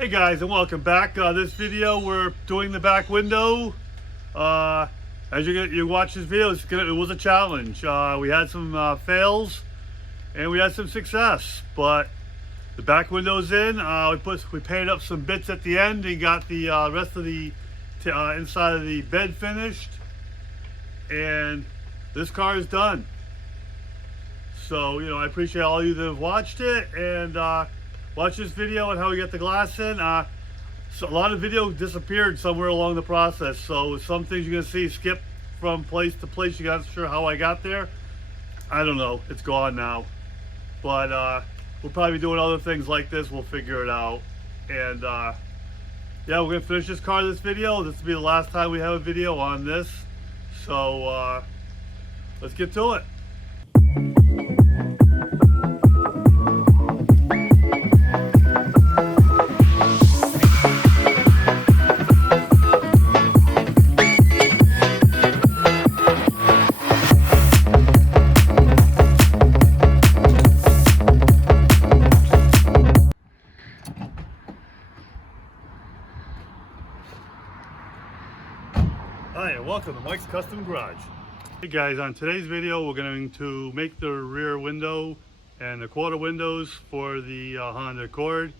Hey guys, and welcome back. This video we're doing the back window. As you watch this video, it was a challenge. We had some fails and we had some success, but the back window's in. We painted up some bits at the end and got the rest of the inside of the bed finished, and this car is done. So I appreciate all you that have watched it and watch this video on how we get the glass in. So a lot of video disappeared somewhere along the process, so some things you're gonna see skip from place to place. You're not sure how I got there. I don't know, it's gone now, but we'll probably be doing other things like this. We'll figure it out. And yeah, we're gonna finish this car this video. This will be the last time we have a video on this, so let's get to it. Hi, and welcome to Mike's Custom Garage. Hey guys, on today's video we're going to make the rear window and the quarter windows for the Honda Accord.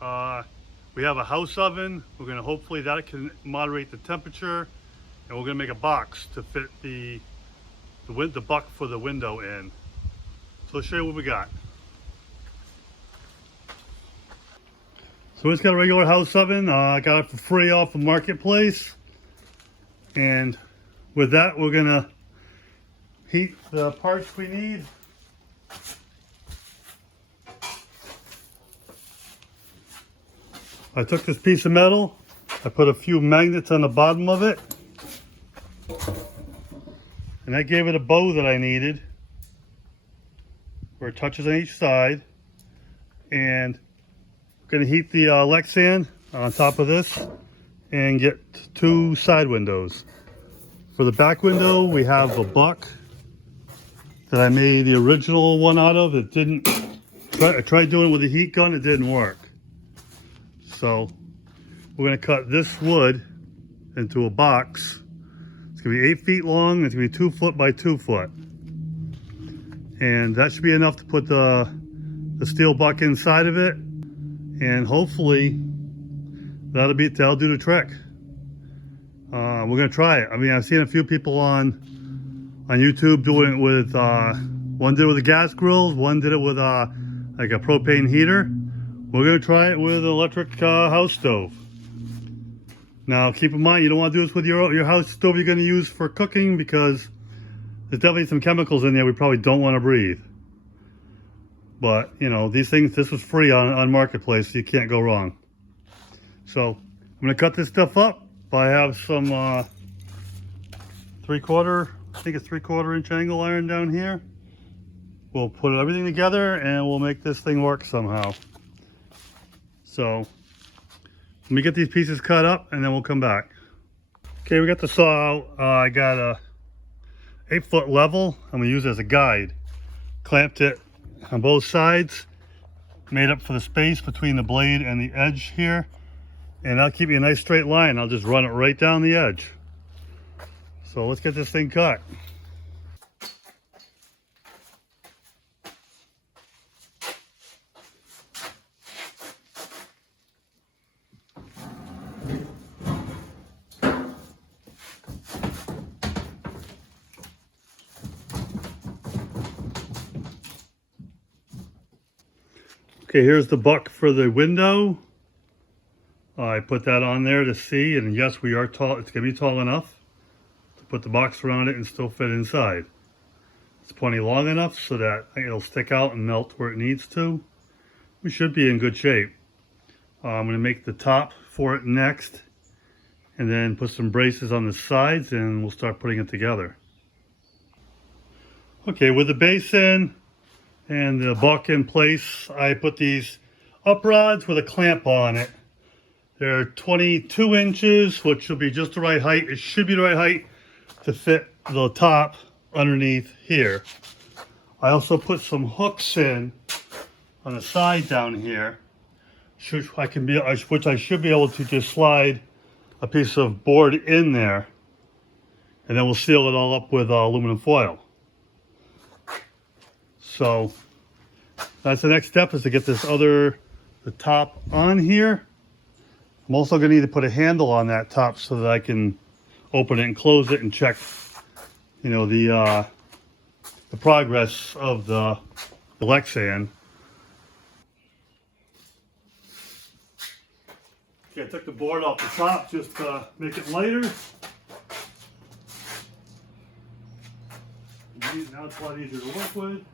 We have a house oven. We're going to hopefully that can moderate the temperature, and we're going to make a box to fit the buck for the window in. So let's show you what we got. So it's got a regular house oven. I got it for free off the marketplace. And with that, we're gonna heat the parts we need. I took this piece of metal, I put a few magnets on the bottom of it, and that gave it a bow that I needed, where it touches on each side. And we're gonna heat the Lexan on top of this and get two side windows. For the back window, we have a buck that I made the original one out of. It didn't, I tried doing it with a heat gun, it didn't work. So we're gonna cut this wood into a box. It's gonna be 8 feet long, it's gonna be 2 foot by 2 foot. And that should be enough to put the steel buck inside of it, and hopefully that'll do the trick. We're gonna try it. I mean, I've seen a few people on YouTube doing it with, one did it with a gas grill, one did it with like a propane heater. We're gonna try it with an electric house stove. Now, keep in mind, you don't want to do this with your house stove you're gonna use for cooking, because there's definitely some chemicals in there we probably don't want to breathe. But these things, this was free on Marketplace, so you can't go wrong. So I'm gonna cut this stuff up. I have some 3/4, I think it's 3/4 inch angle iron down here. We'll put everything together and we'll make this thing work somehow. So let me get these pieces cut up and then we'll come back. Okay, we got the saw out. I got a 8-foot level. I'm gonna use it as a guide. Clamped it on both sides, made up for the space between the blade and the edge here. And that'll keep me a nice straight line. I'll just run it right down the edge. So let's get this thing cut. Okay, here's the buck for the window. I put that on there to see, and yes, we are tall. It's gonna be tall enough to put the box around it and still fit inside. It's plenty long enough so that it'll stick out and melt where it needs to. We should be in good shape. I'm gonna make the top for it next, and then put some braces on the sides, and we'll start putting it together. Okay, with the base in and the buck in place, I put these up rods with a clamp on it. They're 22 inches, which will be just the right height. It should be the right height to fit the top underneath here. I also put some hooks in on the side down here which I should be able to just slide a piece of board in there, and then we'll seal it all up with aluminum foil. So that's the next step, is to get the top on here. I'm also going to need to put a handle on that top so that I can open it and close it and check, you know, the progress of the Lexan. Okay, I took the board off the top just to make it lighter. Now it's a lot easier to work with.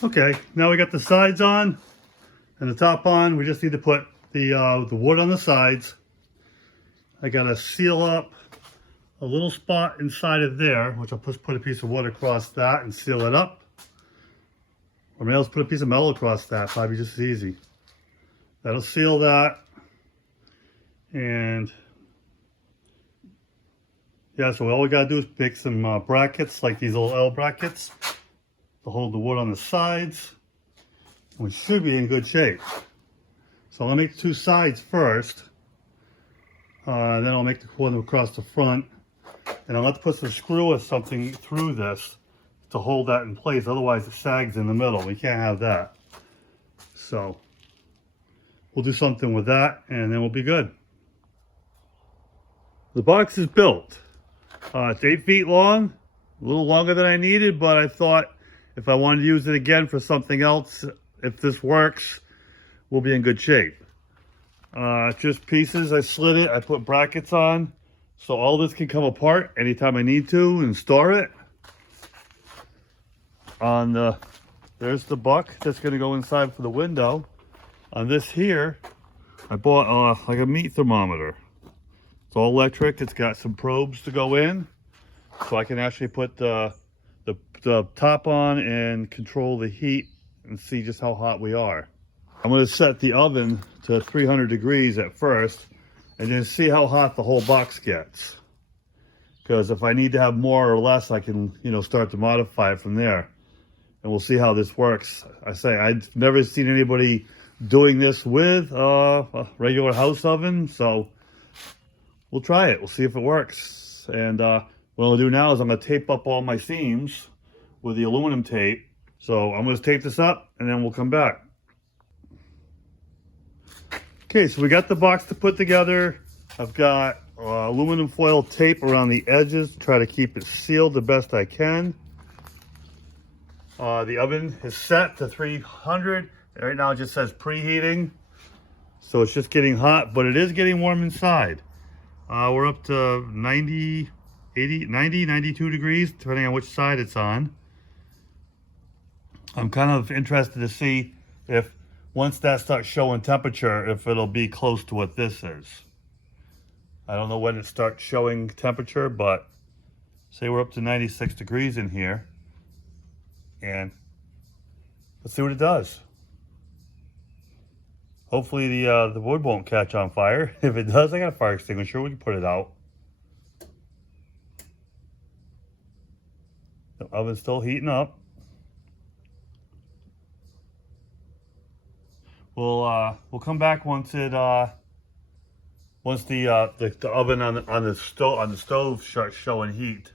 Okay, now we got the sides on and the top on. We just need to put the wood on the sides. I gotta seal up a little spot inside of there, which I'll put a piece of wood across that and seal it up. Or maybe I'll just put a piece of metal across that, probably just as easy. That'll seal that. And yeah, so all we gotta do is make some brackets, like these little L brackets, to hold the wood on the sides. We should be in good shape. So I'll make the two sides first. Then I'll make the one across the front. And I'll have to put some screw or something through this to hold that in place. Otherwise it sags in the middle. We can't have that. So we'll do something with that and then we'll be good. The box is built. It's 8 feet long, a little longer than I needed, but I thought if I wanted to use it again for something else, if this works, we'll be in good shape. Just pieces, I slid it, I put brackets on, so all this can come apart anytime I need to and store it. There's the buck that's gonna go inside for the window. On this here, I bought like a meat thermometer. It's all electric, it's got some probes to go in, so I can actually put the top on and control the heat and see just how hot we are. I'm going to set the oven to 300 degrees at first and then see how hot the whole box gets. Because if I need to have more or less, I can, you know, start to modify it from there. And we'll see how this works. I've never seen anybody doing this with a regular house oven, so we'll try it. We'll see if it works. And what I'll do now is I'm going to tape up all my seams with the aluminum tape. So I'm going to tape this up and then we'll come back. Okay, so we got the box to put together. I've got aluminum foil tape around the edges to try to keep it sealed the best I can. The oven is set to 300. Right now it just says preheating. So it's just getting hot, but it is getting warm inside. We're up to 90, 92 degrees, depending on which side it's on. I'm kind of interested to see if once that starts showing temperature, if it'll be close to what this is. I don't know when it starts showing temperature, but say we're up to 96 degrees in here. And let's see what it does. Hopefully the wood won't catch on fire. If it does, I got a fire extinguisher. We can put it out. The oven's still heating up. We'll come back once the oven on the stove starts showing heat.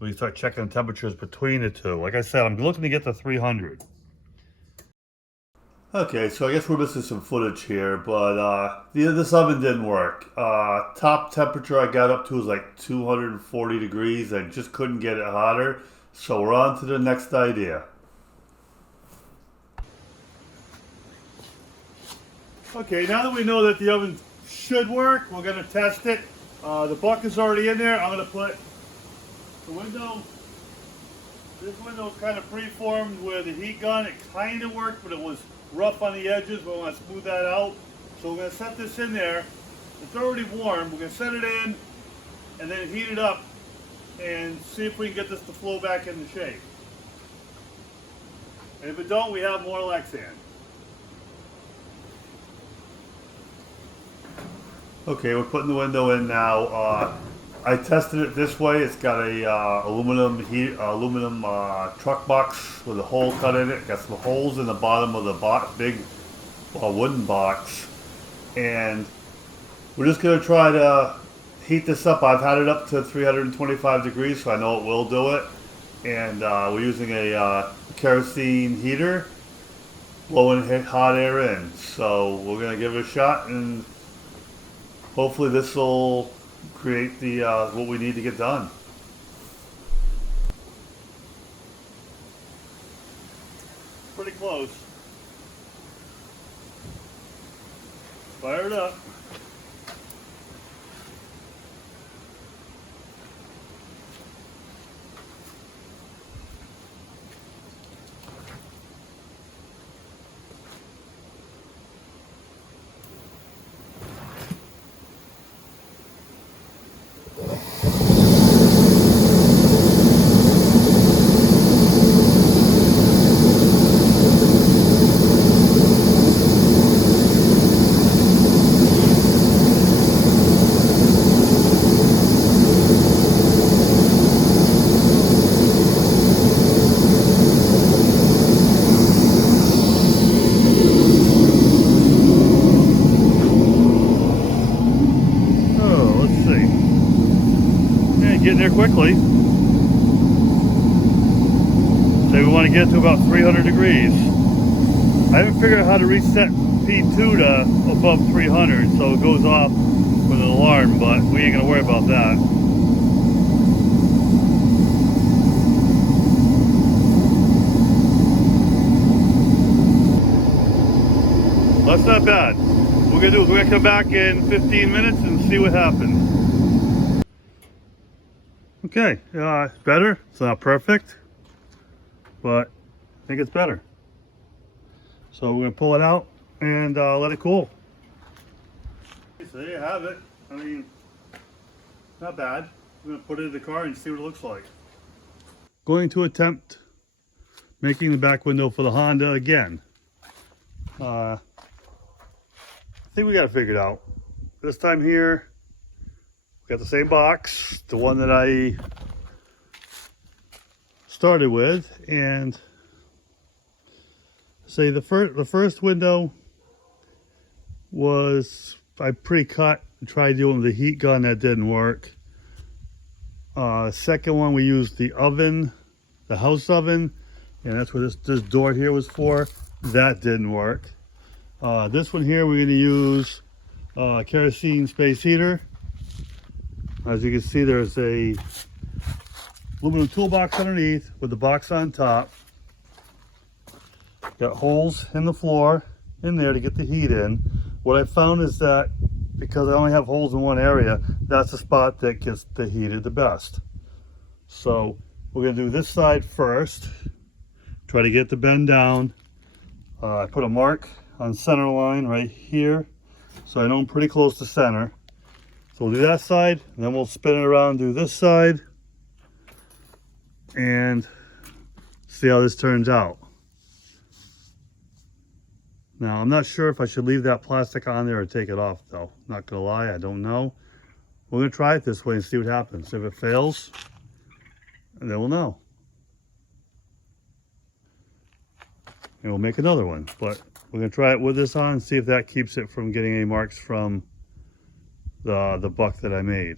We start checking the temperatures between the two. Like I said, I'm looking to get to 300. Okay, so I guess we're missing some footage here, but this oven didn't work. Top temperature I got up to was like 240 degrees. I just couldn't get it hotter. So we're on to the next idea. Okay, now that we know that the oven should work, we're going to test it. The bucket's already in there. I'm going to put the window. This window's kind of preformed where the heat gun, it kind of worked, but it was rough on the edges. We want to smooth that out. So we're going to set this in there. It's already warm. We're going to set it in and then heat it up and see if we can get this to flow back into shape. And if it don't, we have more Lexan. Okay, we're putting the window in now. I tested it this way. It's got a aluminum truck box with a hole cut in it. Got some holes in the bottom of the big wooden box, and we're just gonna try to heat this up. I've had it up to 325 degrees, so I know it will do it. And we're using a kerosene heater, blowing hot air in. So we're gonna give it a shot, and hopefully this will create the what we need to get done. Pretty close. Fire it up. Getting there quickly. So we want to get to about 300 degrees. I haven't figured out how to reset P2 to above 300, so it goes off with an alarm, but we ain't gonna worry about that. That's not bad. What we're gonna come back in 15 minutes and see what happens. Okay, it's better. It's not perfect, but I think it's better. So we're gonna pull it out and let it cool. So there you have it. I mean, not bad. I'm gonna put it in the car and see what it looks like. Going to attempt making the back window for the Honda again. I think we got it figured out. This time here, got the same box, the one that I started with, and say the first window was I pre-cut and tried doing the heat gun. That didn't work. Second one we used the oven, the house oven, and that's what this door here was for. That didn't work. This one here we're going to use kerosene space heater. As you can see, there's a aluminum toolbox underneath with the box on top. Got holes in the floor in there to get the heat in. What I found is that because I only have holes in one area, that's the spot that gets the heated the best. So we're gonna do this side first. Try to get the bend down. I put a mark on center line right here, so I know I'm pretty close to center. So we'll do that side, and then we'll spin it around, do this side, and see how this turns out. Now, I'm not sure if I should leave that plastic on there or take it off, though. Not gonna lie, I don't know. We're gonna try it this way and see what happens. If it fails, then we'll know. And we'll make another one, but we're gonna try it with this on and see if that keeps it from getting any marks from the buck that I made.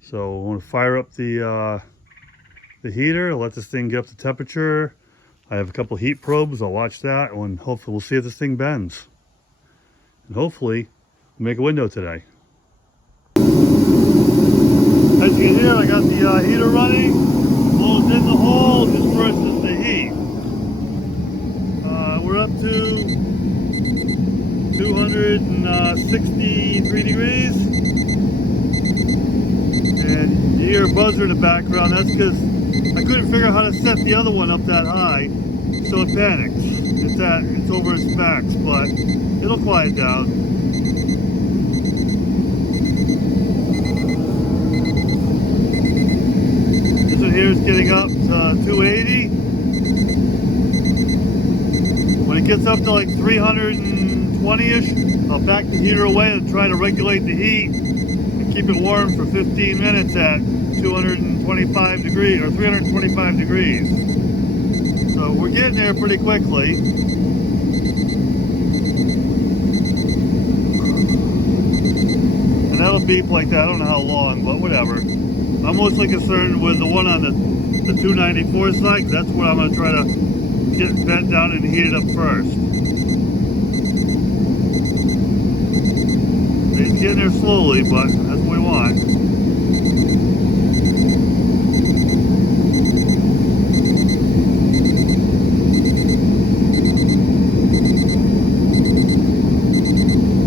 So I'm gonna fire up the heater, let this thing get up to temperature. I have a couple heat probes. I'll watch that, and hopefully we'll see if this thing bends. And hopefully we'll make a window today. As you can hear, I got the heater running. Blows in the hole, disperses the heat. We're up to 263 degrees. And you hear a buzzer in the background. That's because I couldn't figure out how to set the other one up that high, so it panics. It's over its max, but it'll quiet down. This one here is getting up to 280. When it gets up to like 320-ish, I'll back the heater away and try to regulate the heat and keep it warm for 15 minutes at 225 degrees or 325 degrees. So we're getting there pretty quickly. And that'll beep like that. I don't know how long, but whatever. I'm mostly concerned with the one on the 294 side, because that's where I'm going to try to get bent down and heat it up first. It's getting there slowly, but that's what we want.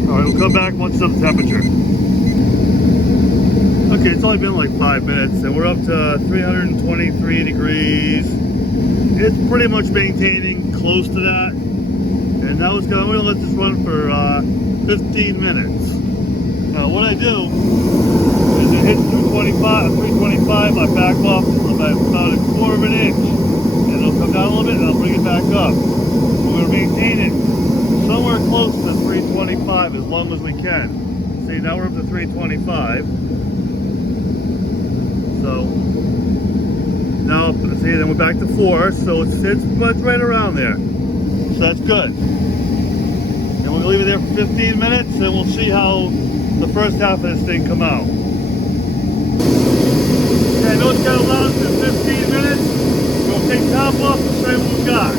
Alright, we'll come back once it's up to temperature. Okay, it's only been like 5 minutes and we're up to 323 degrees. It's pretty much maintaining close to that. And now I'm going to let this run for 15 minutes. Now what I do is it hits 325, I back off about a quarter of an inch. And it'll come down a little bit and I'll bring it back up. We're going to maintain it somewhere close to 325 as long as we can. See, now we're up to 325. So now, see, then we're back to 4, so it's right around there. So that's good. And we're gonna leave it there for 15 minutes, and we'll see how the first half of this thing come out. Okay, I know it's got allowed for 15 minutes. We'll take top off and show you what we've got.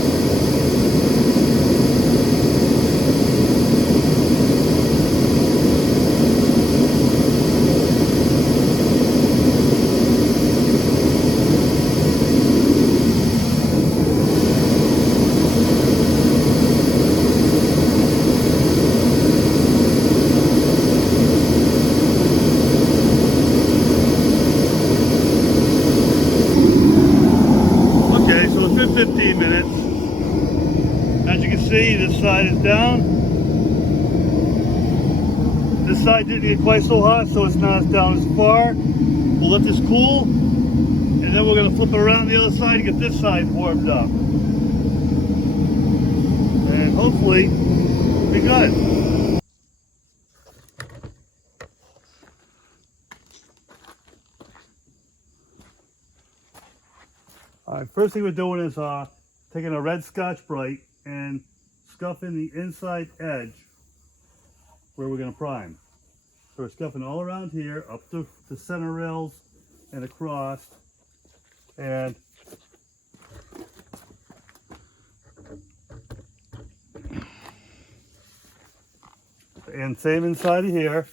Okay, so it's been 15 minutes. As you can see, this side is down. This side didn't get quite so hot, so it's not down as far. We'll let this cool, and then we're going to flip it around the other side to get this side warmed up. And hopefully, it'll be good. Alright, first thing we're doing is taking a red Scotch-Brite and scuffing the inside edge where we're going to prime. So we're scuffing all around here, up to the center rails and across. And same inside of here.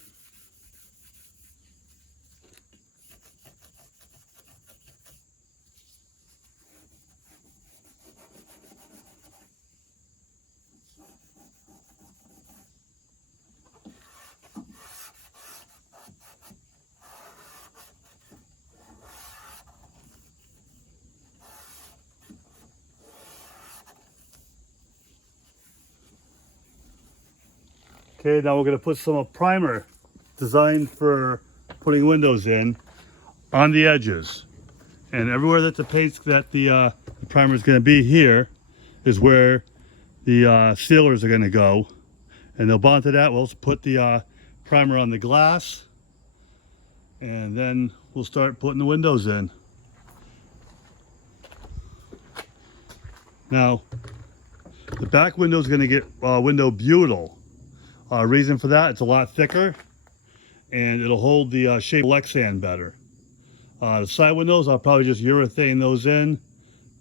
Okay, now we're going to put some primer designed for putting windows in on the edges. And everywhere that the primer is going to be here is where the sealers are going to go. And they'll bond to that. We'll also put the primer on the glass. And then we'll start putting the windows in. Now, the back window is going to get window butyl. Reason for that, it's a lot thicker and it'll hold the shape of Lexan better. The side windows, I'll probably just urethane those in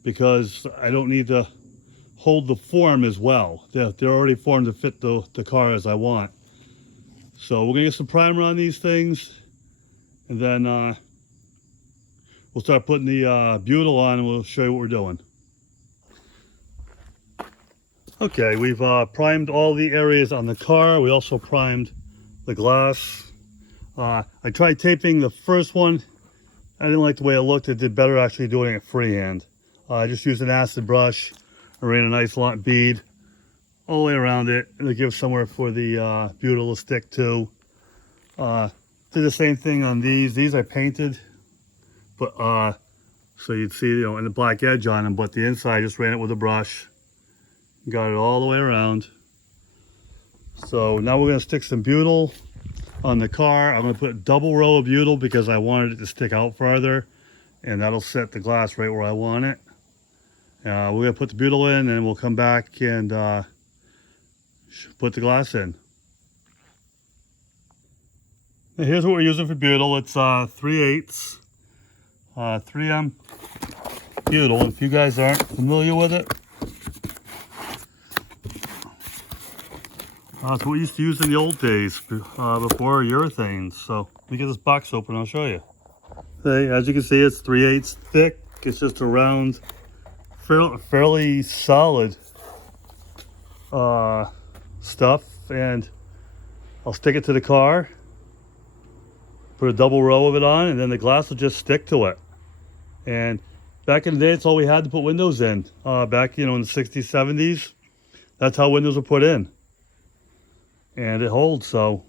because I don't need to hold the form as well. They're already formed to fit the car as I want. So we're gonna get some primer on these things, and then we'll start putting the butyl on, and we'll show you what we're doing. Okay, we've primed all the areas on the car. We also primed the glass. I tried taping the first one. I didn't like the way it looked. It did better actually doing it freehand. I just used an acid brush. I ran a nice long bead all the way around it, and it gives somewhere for the butyl to stick to. Did the same thing on these. These I painted, but so you'd see, you know, in the black edge on them. But the inside, I just ran it with a brush. Got it all the way around. So now we're gonna stick some butyl on the car. I'm gonna put a double row of butyl because I wanted it to stick out farther, and that'll set the glass right where I want it. We're gonna put the butyl in, and we'll come back and put the glass in. And here's what we're using for butyl. It's 3/8 3M butyl. If you guys aren't familiar with it, it's what we used to use in the old days before urethanes. So let me get this box open, I'll show you. Okay, as you can see, it's 3/8 thick. It's just a round, fairly solid stuff, and I'll stick it to the car, put a double row of it on, and then the glass will just stick to it. And back in the day, it's all we had to put windows in. Back, you know, in the 60s, 70s, that's how windows were put in. And it holds. So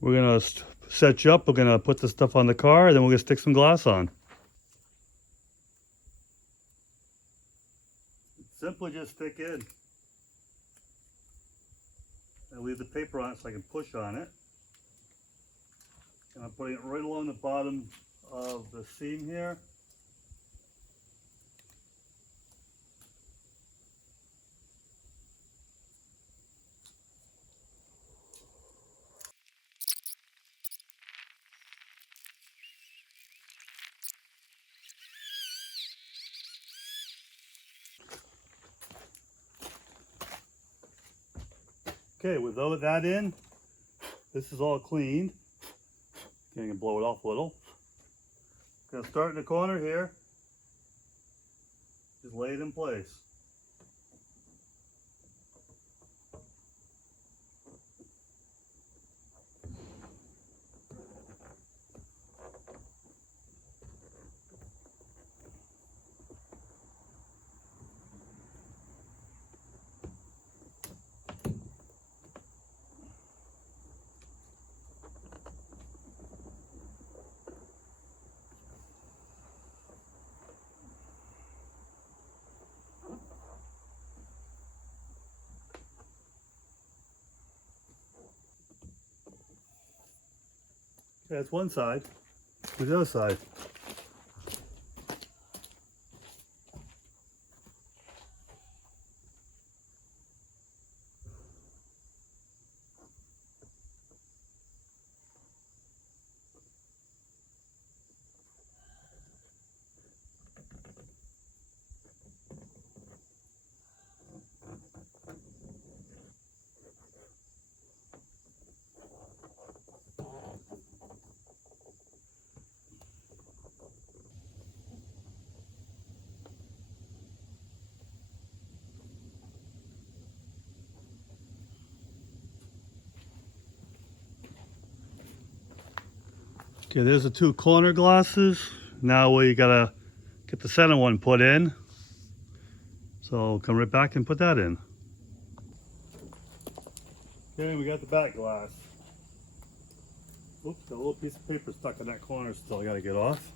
we're gonna set you up. We're gonna put the stuff on the car, and then we're gonna stick some glass on. Simply just stick in and leave the paper on it so I can push on it. And I'm putting it right along the bottom of the seam here. Okay, with that in, this is all cleaned. Okay, I can blow it off a little. Gonna start in the corner here. Just lay it in place. Okay, that's one side. To the other side. Okay, there's the two corner glasses. Now we gotta get the center one put in. So come right back and put that in. Okay, we got the back glass. Oops, got a little piece of paper stuck in that corner still I gotta get off.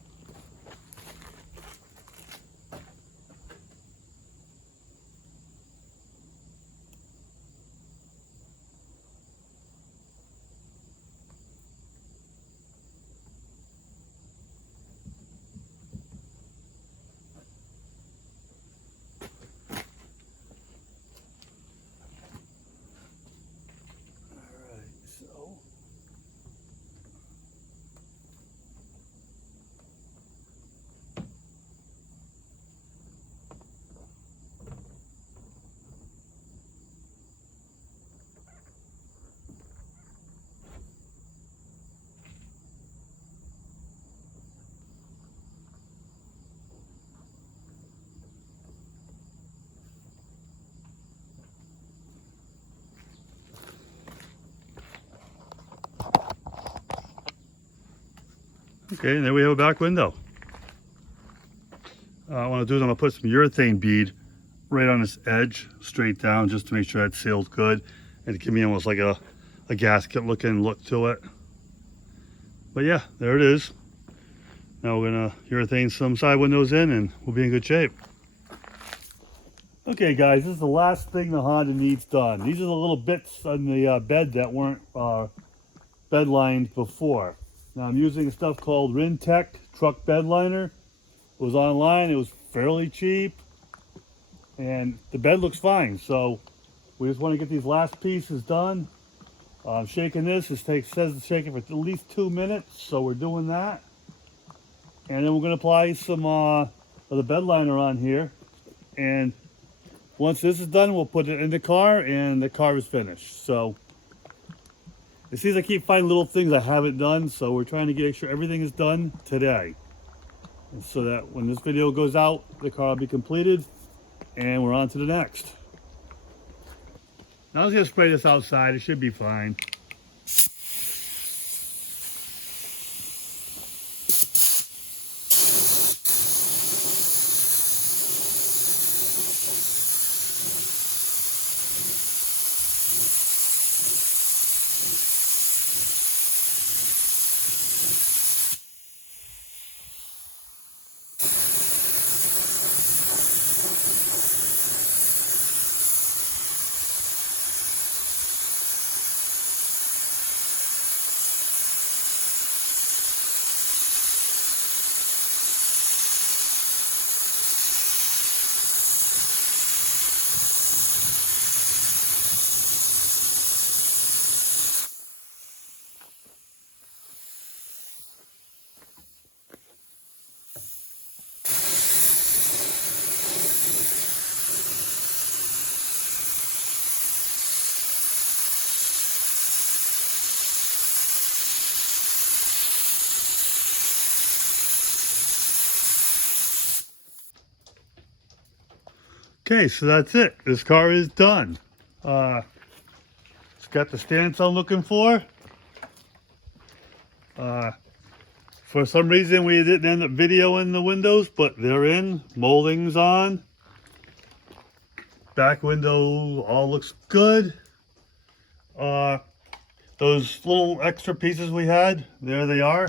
Okay, and there we have a back window. What I want to do is I'm going to put some urethane bead right on this edge, straight down, just to make sure that's sealed good, and to give me almost like a gasket looking look to it. But yeah, there it is. Now we're going to urethane some side windows in and we'll be in good shape. Okay guys, this is the last thing the Honda needs done. These are the little bits on the bed that weren't bed lined before. Now I'm using a stuff called Rintech truck bed liner. It was online, it was fairly cheap, and the bed looks fine. So we just want to get these last pieces done. Shaking this, says to shake it for at least 2 minutes, so we're doing that. And then we're going to apply some of the bed liner on here. And once this is done, we'll put it in the car, and the car is finished. So it seems I keep finding little things I haven't done, so we're trying to make sure everything is done today, and so that when this video goes out, the car will be completed, and we're on to the next. Now I was going to spray this outside. It should be fine. Okay, so that's it. This car is done. It's got the stance I'm looking for. For some reason we didn't end up videoing the windows, but they're in. Molding's on. Back window all looks good. Those little extra pieces we had, there they are.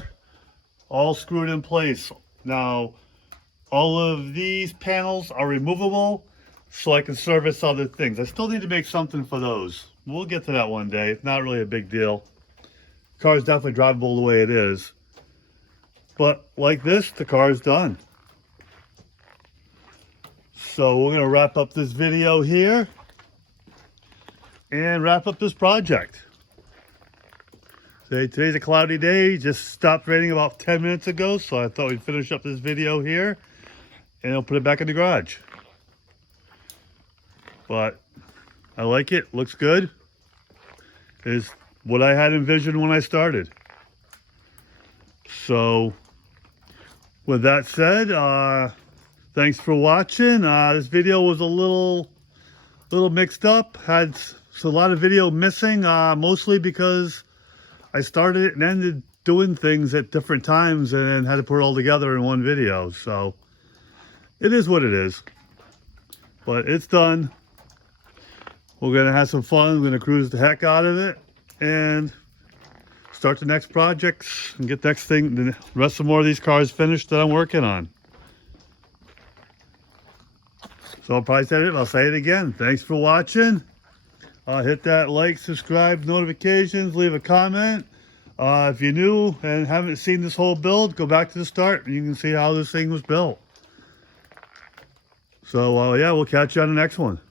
All screwed in place. Now, all of these panels are removable, so I can service other things. I still need to make something for those. We'll get to that one day. It's not really a big deal. The car is definitely drivable the way it is. But like this, the car is done. So we're going to wrap up this video here and wrap up this project. Today's a cloudy day. Just stopped raining about 10 minutes ago, so I thought we'd finish up this video here and I'll put it back in the garage. But I like it. Looks good. It's what I had envisioned when I started. So with that said, thanks for watching. This video was a little mixed up. Had a lot of video missing, mostly because I started and ended doing things at different times and had to put it all together in one video. So it is what it is. But it's done. We're going to have some fun. We're going to cruise the heck out of it and start the next projects and get the next thing, the rest of more of these cars finished that I'm working on. So I'll probably say it, I'll say it again. Thanks for watching. Hit that like, subscribe, notifications, leave a comment. If you're new and haven't seen this whole build, go back to the start and you can see how this thing was built. So yeah, we'll catch you on the next one.